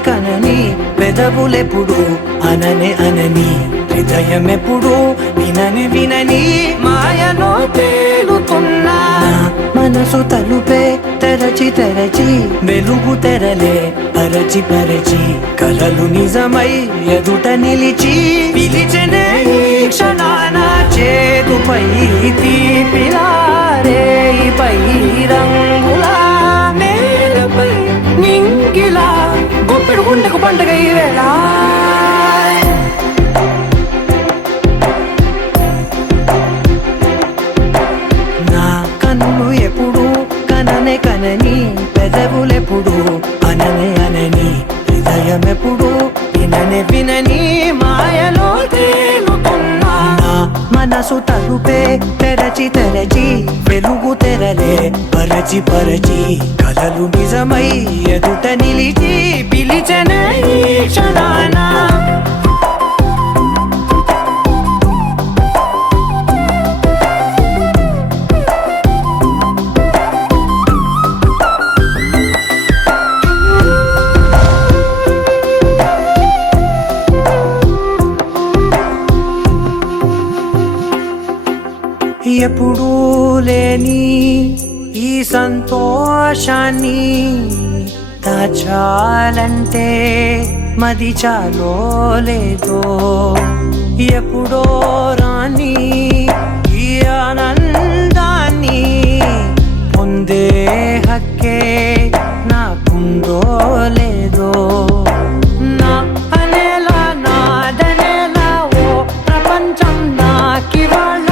కనని పెదవులెప్పుడు అననే అనని హృదయం ఎప్పుడు వినని వినని మాయలో తేలుతున్నా మనసు తలుపే తెరచి తెరచి వెలుగు తెరలే పరచి పరచి కలలు నిజమై ఎదుట నిలిచి పిలిచెనే ఈ క్షణాన చేతుపై తీపిలారే పై రంగులా నేలపై నింగిలా గొప్పెడు గుండెకు పండుగ ఈ వేళ నా కన్నులు ఎప్పుడు కననే కనని పెదవులెప్పుడు అననే అనని హృదయం ఎప్పుడు విననే వినని మాయలో తేలుతున్నా మనసు తలుపే తెరచి తెరచి వెలుగు తెరలే పరచి పరచి కలలు నిజమై ఎదుట నిలిచి పిలిచెనే ఈ క్షణాన ఎప్పుడూ లేని ఈ సంతోషాన్ని దాచాలంటే మది చాలో లేదో ఎప్పుడో రాని ఈ ఆనందాన్ని పొందే హక్కే నాకుందో లేదో నా అనేలా నాదనేలా ఓ ప్రపంచం నాకివాళ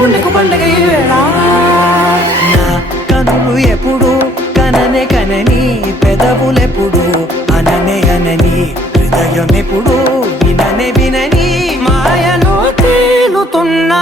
గుండెకు పండుగ ఈ వేళ నా కనులు ఎప్పుడు కననే కనని పెదవులెప్పుడు అననే అనని హృదయం ఎప్పుడు విననే వినని మాయలో తేలుతున్నా